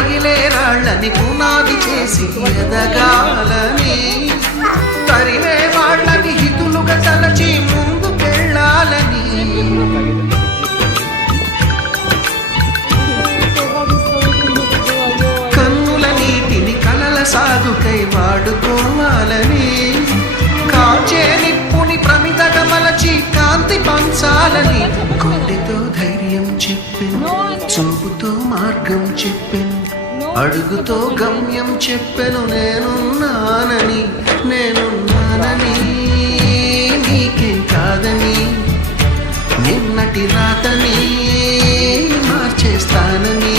పగిలే రాళ్ళని పునాది చేసి ఎదగాలని, తరిమే వాళ్ళని హితులుగా తలచి ముందుకెళ్ళాలని, కన్నుల నీటిని కలల సాగుకై వాడుకోవాలని, కాచే నిప్పుని ప్రమిదగా మలచి కాంతి పంచాలని, గుండెతో ధైర్యం చెప్పెను, చూపుతో మార్గం చెప్పెను, అడుగుతో గమ్యం చెప్పెను, నేనున్నానని నీకేం కాదని, నిన్నటి రాతని మార్చేస్తానని.